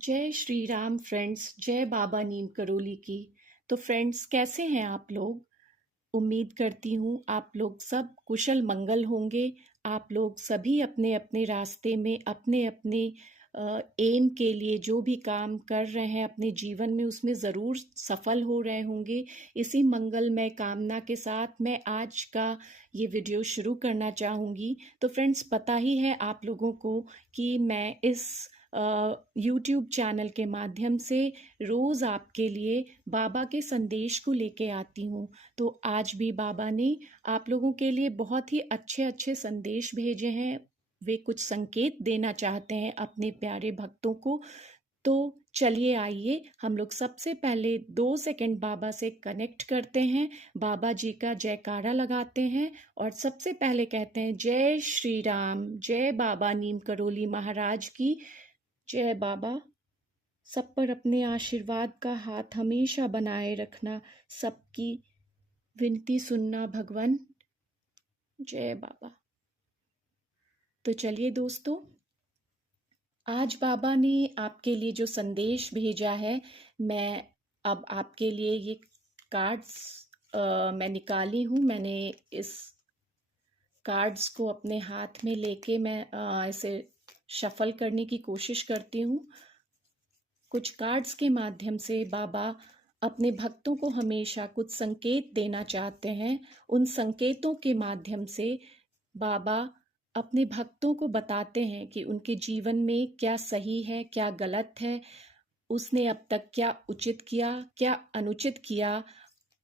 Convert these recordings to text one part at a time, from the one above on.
जय श्री राम फ्रेंड्स। जय बाबा नीम करोली की। तो फ्रेंड्स, कैसे हैं आप लोग? उम्मीद करती हूँ आप लोग सब कुशल मंगल होंगे। आप लोग सभी अपने अपने रास्ते में अपने अपने एम के लिए जो भी काम कर रहे हैं अपने जीवन में उसमें ज़रूर सफल हो रहे होंगे। इसी मंगलमय कामना के साथ मैं आज का ये वीडियो शुरू करना चाहूँगी। तो फ्रेंड्स, पता ही है आप लोगों को कि मैं इस यूट्यूब चैनल के माध्यम से रोज़ आपके लिए बाबा के संदेश को लेके आती हूँ। तो आज भी बाबा ने आप लोगों के लिए बहुत ही अच्छे अच्छे संदेश भेजे हैं। वे कुछ संकेत देना चाहते हैं अपने प्यारे भक्तों को। तो चलिए, आइए हम लोग सबसे पहले 2 सेकंड बाबा से कनेक्ट करते हैं, बाबा जी का जयकारा लगाते हैं और सबसे पहले कहते हैं जय श्री राम, जय बाबा नीम करोली महाराज की जय। बाबा, सब पर अपने आशीर्वाद का हाथ हमेशा बनाए रखना, सबकी विनती सुनना भगवान। जय बाबा। तो चलिए दोस्तों, आज बाबा ने आपके लिए जो संदेश भेजा है, मैं अब आपके लिए ये कार्ड्स मैं निकाली हूँ। मैंने इस कार्ड्स को अपने हाथ में लेके मैं इसे शफल करने की कोशिश करती हूँ। कुछ कार्ड्स के माध्यम से बाबा अपने भक्तों को हमेशा कुछ संकेत देना चाहते हैं। उन संकेतों के माध्यम से बाबा अपने भक्तों को बताते हैं कि उनके जीवन में क्या सही है, क्या गलत है, उसने अब तक क्या उचित किया, क्या अनुचित किया,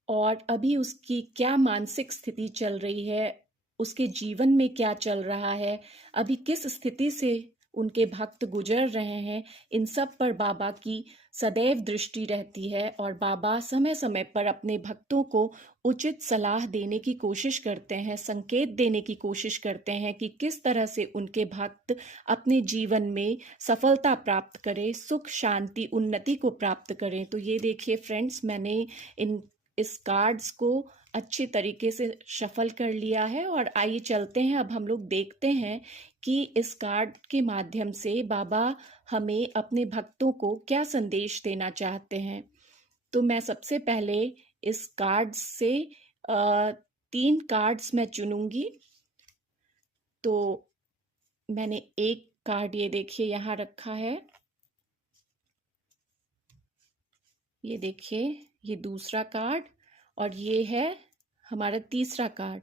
और अभी उसकी क्या मानसिक स्थिति चल रही है, उसके जीवन में क्या चल रहा है, अभी किस स्थिति से उनके भक्त गुजर रहे हैं। इन सब पर बाबा की सदैव दृष्टि रहती है और बाबा समय समय पर अपने भक्तों को उचित सलाह देने की कोशिश करते हैं, संकेत देने की कोशिश करते हैं कि किस तरह से उनके भक्त अपने जीवन में सफलता प्राप्त करें, सुख शांति उन्नति को प्राप्त करें। तो ये देखिए फ्रेंड्स, मैंने इस कार्ड्स को अच्छी तरीके से शफल कर लिया है और आइए चलते हैं। अब हम लोग देखते हैं कि इस कार्ड के माध्यम से बाबा हमें अपने भक्तों को क्या संदेश देना चाहते हैं। तो मैं सबसे पहले इस कार्ड से 3 कार्ड्स मैं चुनूंगी। तो मैंने एक कार्ड, ये देखिए, यहाँ रखा है। ये देखिए, ये दूसरा कार्ड और ये है हमारा तीसरा कार्ड।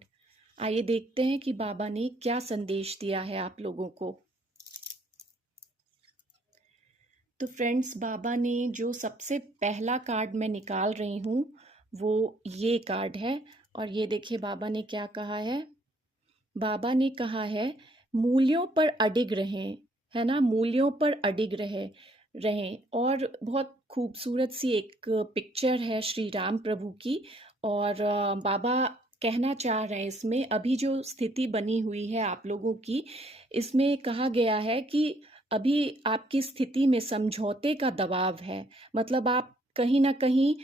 आइए देखते हैं कि बाबा ने क्या संदेश दिया है आप लोगों को। तो फ्रेंड्स, बाबा ने जो सबसे पहला कार्ड मैं निकाल रही हूँ वो ये कार्ड है। और ये देखिए बाबा ने क्या कहा है। बाबा ने कहा है मूल्यों पर अडिग रहें, है ना, मूल्यों पर अडिग रहें। और बहुत खूबसूरत सी एक पिक्चर है श्री राम प्रभु की। और बाबा कहना चाह रहे हैं इसमें अभी जो स्थिति बनी हुई है आप लोगों की, इसमें कहा गया है कि अभी आपकी स्थिति में समझौते का दबाव है। मतलब आप कहीं ना कहीं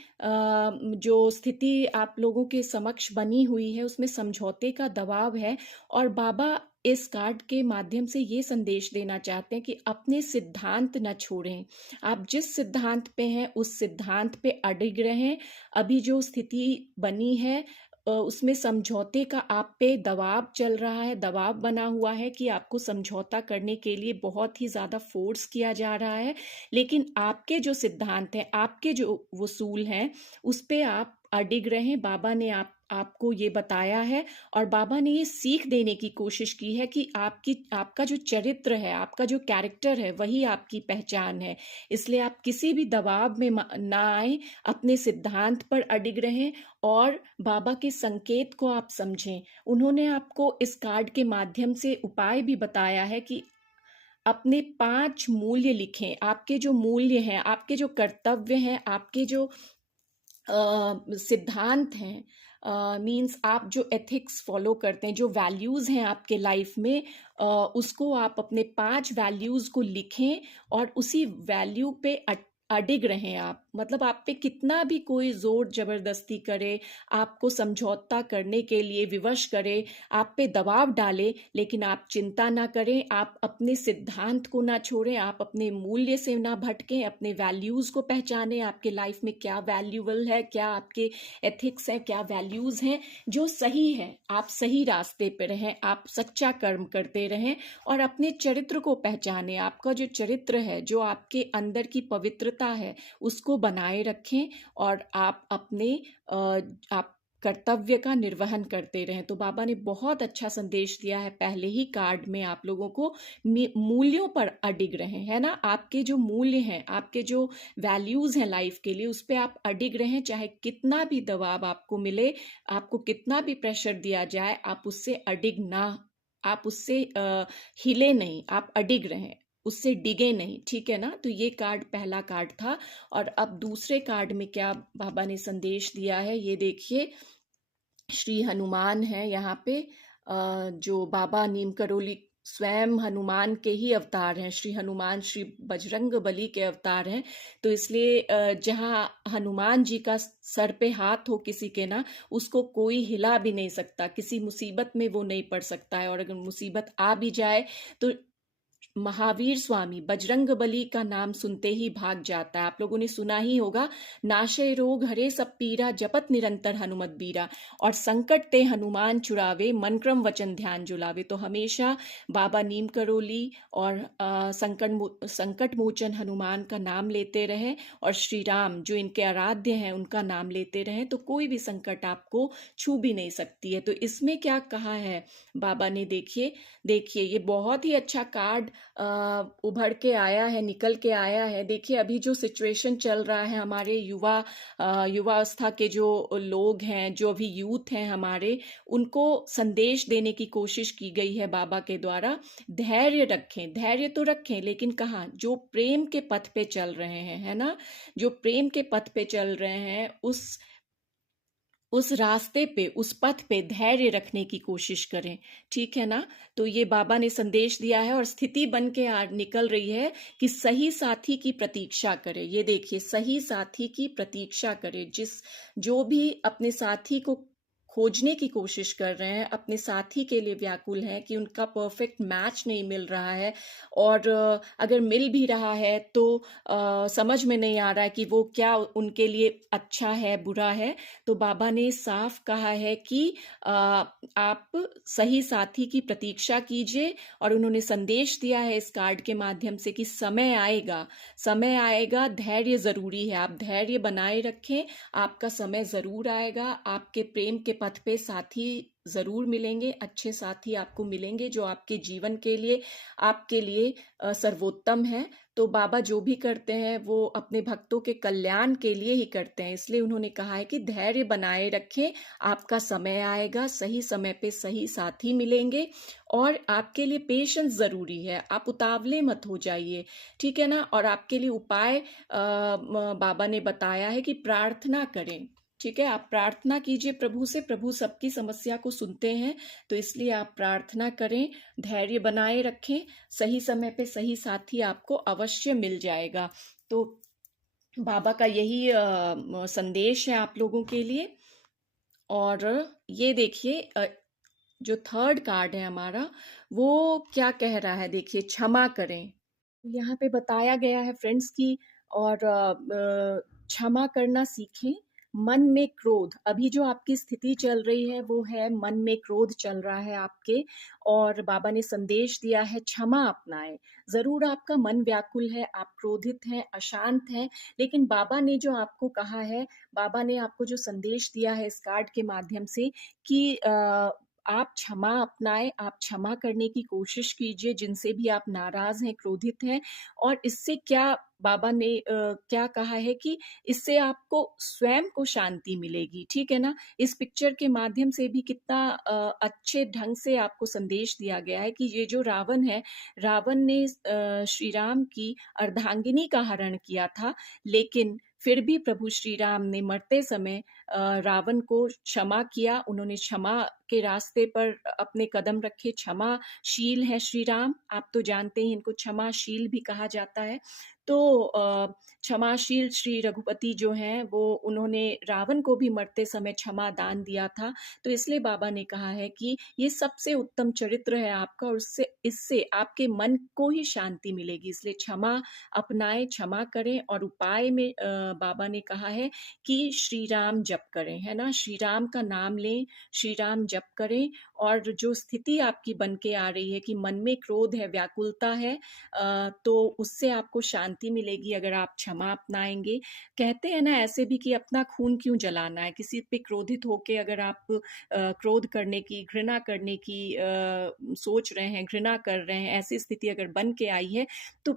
जो स्थिति आप लोगों के समक्ष बनी हुई है उसमें समझौते का दबाव है। और बाबा इस कार्ड के माध्यम से ये संदेश देना चाहते हैं कि अपने सिद्धांत न छोड़ें। आप जिस सिद्धांत पे हैं उस सिद्धांत पे अडिग रहें। अभी जो स्थिति बनी है उसमें समझौते का आप पे दबाव चल रहा है, दबाव बना हुआ है कि आपको समझौता करने के लिए बहुत ही ज़्यादा फोर्स किया जा रहा है। लेकिन आपके जो सिद्धांत हैं, आपके जो वसूल हैं, उस पे आप अडिग रहें। बाबा ने आपको ये बताया है और बाबा ने ये सीख देने की कोशिश की है कि आपका जो चरित्र है, आपका जो कैरेक्टर है, वही आपकी पहचान है। इसलिए आप किसी भी दबाव में ना आए, अपने सिद्धांत पर अडिग रहें और बाबा के संकेत को आप समझें। उन्होंने आपको इस कार्ड के माध्यम से उपाय भी बताया है कि अपने 5 मूल्य लिखें। आपके जो मूल्य हैं, आपके जो कर्तव्य हैं, आपके जो सिद्धांत हैं, मीन्स आप जो एथिक्स फॉलो करते हैं, जो वैल्यूज़ हैं आपके लाइफ में, उसको आप अपने 5 वैल्यूज़ को लिखें और उसी वैल्यू पे अडिग रहें आप। मतलब आप पे कितना भी कोई जोर जबरदस्ती करे, आपको समझौता करने के लिए विवश करे, आप पे दबाव डाले, लेकिन आप चिंता ना करें, आप अपने सिद्धांत को ना छोड़ें, आप अपने मूल्य से ना भटकें, अपने वैल्यूज को पहचानें, आपके लाइफ में क्या वैल्यूबल है, क्या आपके एथिक्स हैं, क्या वैल्यूज हैं जो सही है। आप सही रास्ते पे रहें, आप सच्चा कर्म करते रहें और अपने चरित्र को पहचानें। आपका जो चरित्र है, जो आपके अंदर की पवित्रता है, उसको बनाए रखें और आप अपने आप कर्तव्य का निर्वहन करते रहें। तो बाबा ने बहुत अच्छा संदेश दिया है पहले ही कार्ड में आप लोगों को। मूल्यों पर अडिग रहें, है ना। आपके जो मूल्य हैं, आपके जो वैल्यूज हैं लाइफ के लिए, उस पे आप अडिग रहें। चाहे कितना भी दबाव आपको मिले, आपको कितना भी प्रेशर दिया जाए, आप उससे अडिग ना, आप उससे हिले नहीं, आप अडिग रहें, उससे डिगे नहीं, ठीक है ना। तो ये कार्ड पहला कार्ड था। और अब दूसरे कार्ड में क्या बाबा ने संदेश दिया है ये देखिए। श्री हनुमान है यहाँ पे, जो बाबा नीम करोली स्वयं हनुमान के ही अवतार हैं। श्री हनुमान श्री बजरंग बली के अवतार हैं। तो इसलिए जहाँ हनुमान जी का सर पे हाथ हो किसी के ना, उसको कोई हिला भी नहीं सकता, किसी मुसीबत में वो नहीं पड़ सकता है। और अगर मुसीबत आ भी जाए तो महावीर स्वामी बजरंग बली का नाम सुनते ही भाग जाता है। आप लोगों ने सुना ही होगा, नाशे रोग हरे सब पीरा, जपत निरंतर हनुमत बीरा, और संकट ते हनुमान छुड़ावे, मन क्रम वचन ध्यान जुलावे। तो हमेशा बाबा नीम करोली और संकट मोचन हनुमान का नाम लेते रहे, और श्री राम जो इनके आराध्य हैं उनका नाम लेते रहे, तो कोई भी संकट आपको छू भी नहीं सकती है। तो इसमें क्या कहा है बाबा ने, देखिए देखिए, ये बहुत ही अच्छा कार्ड उभर के आया है, निकल के आया है। देखिए अभी जो सिचुएशन चल रहा है, हमारे युवावस्था के जो लोग हैं, जो अभी यूथ हैं हमारे, उनको संदेश देने की कोशिश की गई है बाबा के द्वारा। धैर्य रखें, धैर्य तो रखें, लेकिन कहाँ, जो प्रेम के पथ पे चल रहे हैं, है ना, जो प्रेम के पथ पे चल रहे हैं, उस रास्ते पे, उस पथ पे धैर्य रखने की कोशिश करें, ठीक है ना। तो ये बाबा ने संदेश दिया है और स्थिति बन के निकल रही है कि सही साथी की प्रतीक्षा करें। ये देखिए, सही साथी की प्रतीक्षा करें। जो भी अपने साथी को खोजने की कोशिश कर रहे हैं, अपने साथी के लिए व्याकुल हैं कि उनका परफेक्ट मैच नहीं मिल रहा है, और अगर मिल भी रहा है तो समझ में नहीं आ रहा है कि वो क्या उनके लिए अच्छा है, बुरा है। तो बाबा ने साफ कहा है कि आप सही साथी की प्रतीक्षा कीजिए, और उन्होंने संदेश दिया है इस कार्ड के माध्यम से कि समय आएगा, समय आएगा, धैर्य जरूरी है, आप धैर्य बनाए रखें, आपका समय जरूर आएगा। आपके प्रेम के पथ पे साथी जरूर मिलेंगे, अच्छे साथी आपको मिलेंगे जो आपके जीवन के लिए, आपके लिए सर्वोत्तम है। तो बाबा जो भी करते हैं वो अपने भक्तों के कल्याण के लिए ही करते हैं, इसलिए उन्होंने कहा है कि धैर्य बनाए रखें, आपका समय आएगा, सही समय पे सही साथी मिलेंगे। और आपके लिए पेशेंस जरूरी है, आप उतावले मत हो जाइए, ठीक है ना। और आपके लिए उपाय बाबा ने बताया है कि प्रार्थना करें, ठीक है। आप प्रार्थना कीजिए प्रभु से, प्रभु सबकी समस्या को सुनते हैं, तो इसलिए आप प्रार्थना करें, धैर्य बनाए रखें, सही समय पे सही साथी आपको अवश्य मिल जाएगा। तो बाबा का यही संदेश है आप लोगों के लिए। और ये देखिए, जो थर्ड कार्ड है हमारा, वो क्या कह रहा है, देखिए, क्षमा करें। यहाँ पे बताया गया है फ्रेंड्स की, और क्षमा करना सीखें। मन में क्रोध, अभी जो आपकी स्थिति चल रही है वो है मन में क्रोध चल रहा है आपके, और बाबा ने संदेश दिया है क्षमा अपनाएं। जरूर आपका मन व्याकुल है, आप क्रोधित हैं, अशांत हैं, लेकिन बाबा ने जो आपको कहा है, बाबा ने आपको जो संदेश दिया है इस कार्ड के माध्यम से कि आप क्षमा अपनाएं, आप क्षमा करने की कोशिश कीजिए जिनसे भी आप नाराज हैं, क्रोधित हैं। और इससे क्या बाबा ने क्या कहा है कि इससे आपको स्वयं को शांति मिलेगी, ठीक है ना। इस पिक्चर के माध्यम से भी कितना अच्छे ढंग से आपको संदेश दिया गया है कि ये जो रावण है, रावण ने श्री राम की अर्धांगिनी का हरण किया था, लेकिन फिर भी प्रभु श्री राम ने मरते समय रावण को क्षमा किया, उन्होंने क्षमा के रास्ते पर अपने कदम रखे, क्षमाशील हैं श्री राम। आप तो जानते हैं इनको क्षमाशील भी कहा जाता है। तो क्षमाशील श्री रघुपति जो हैं वो उन्होंने रावण को भी मरते समय क्षमा दान दिया था। तो इसलिए बाबा ने कहा है कि ये सबसे उत्तम चरित्र है आपका और उससे इससे आपके मन को ही शांति मिलेगी। इसलिए क्षमा अपनाएं, क्षमा करें और उपाय में बाबा ने कहा है कि श्री राम जप करें, है ना? श्री राम का नाम लें, श्री राम जप करें और जो स्थिति आपकी बन के आ रही है कि मन में क्रोध है, व्याकुलता है, तो उससे आपको शांति मिलेगी अगर आप क्षमा अपनाएंगे। कहते हैं ना ऐसे भी कि अपना खून क्यों जलाना है, किसी पे क्रोधित होके अगर आप क्रोध करने की, घृणा करने की सोच रहे हैं, घृणा कर रहे हैं, ऐसी स्थिति अगर बन के आई है तो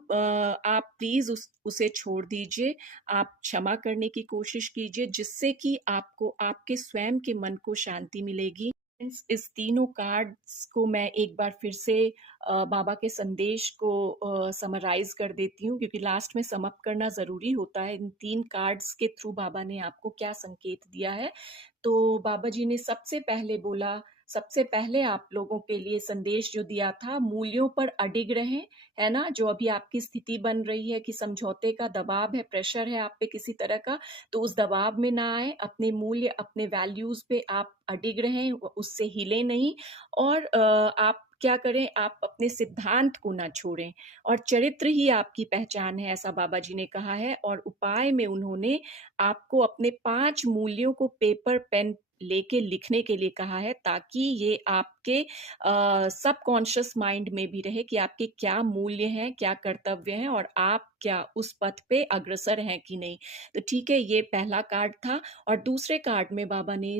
आप प्लीज उसे छोड़ दीजिए। आप क्षमा करने की कोशिश कीजिए जिससे कि आपको आपके स्वयं के मन को शांति मिलेगी। इस तीनों कार्ड्स को मैं एक बार फिर से बाबा के संदेश को समराइज कर देती हूँ क्योंकि लास्ट में सम अप करना ज़रूरी होता है। इन 3 कार्ड्स के थ्रू बाबा ने आपको क्या संकेत दिया है। तो बाबा जी ने सबसे पहले बोला, सबसे पहले आप लोगों के लिए संदेश जो दिया था, मूल्यों पर अडिग रहें, है ना? जो अभी आपकी स्थिति बन रही है कि समझौते का दबाव है, प्रेशर है आप पे किसी तरह का, तो उस दबाव में ना आए। अपने मूल्य, अपने वैल्यूज़ पे आप अडिग रहें, उससे हिले नहीं और आप क्या करें, आप अपने सिद्धांत को ना छोड़ें और चरित्र ही आपकी पहचान है, ऐसा बाबा जी ने कहा है। और उपाय में उन्होंने आपको अपने 5 मूल्यों को पेपर, पेन लेके लिखने के लिए कहा है ताकि ये आपके सबकॉन्शियस माइंड में भी रहे कि आपके क्या मूल्य हैं, क्या कर्तव्य हैं और आप क्या उस पथ पे अग्रसर हैं कि नहीं। तो ठीक है, ये पहला कार्ड था। और दूसरे कार्ड में बाबा ने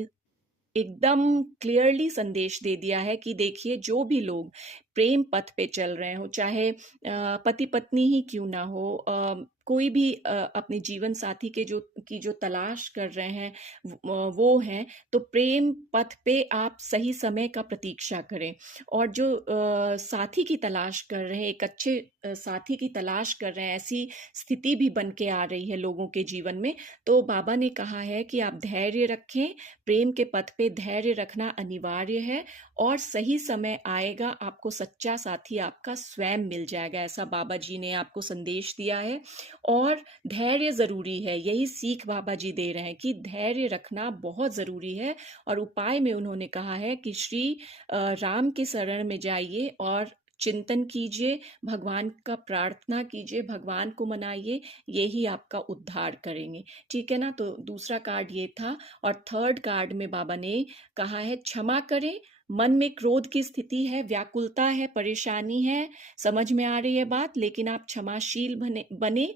एकदम क्लियरली संदेश दे दिया है कि देखिए, जो भी लोग प्रेम पथ पे चल रहे हो, चाहे पति पत्नी ही क्यों ना हो, कोई भी अपने जीवन साथी के जो तलाश कर रहे हैं, वो हैं, तो प्रेम पथ पे आप सही समय का प्रतीक्षा करें। और जो साथी की तलाश कर रहे हैं, एक अच्छे साथी की तलाश कर रहे हैं, ऐसी स्थिति भी बन के आ रही है लोगों के जीवन में, तो बाबा ने कहा है कि आप धैर्य रखें। प्रेम के पथ पे धैर्य रखना अनिवार्य है और सही समय आएगा, आपको सच्चा साथी आपका स्वयं मिल जाएगा, ऐसा बाबा जी ने आपको संदेश दिया है। और धैर्य ज़रूरी है, यही सीख बाबा जी दे रहे हैं कि धैर्य रखना बहुत ज़रूरी है। और उपाय में उन्होंने कहा है कि श्री राम के शरण में जाइए और चिंतन कीजिए, भगवान का प्रार्थना कीजिए, भगवान को मनाइए, यही आपका उद्धार करेंगे। ठीक है ना? तो दूसरा कार्ड ये था। और थर्ड कार्ड में बाबा ने कहा है क्षमा करें। मन में क्रोध की स्थिति है, व्याकुलता है, परेशानी है, समझ में आ रही है बात, लेकिन आप क्षमाशील बने बने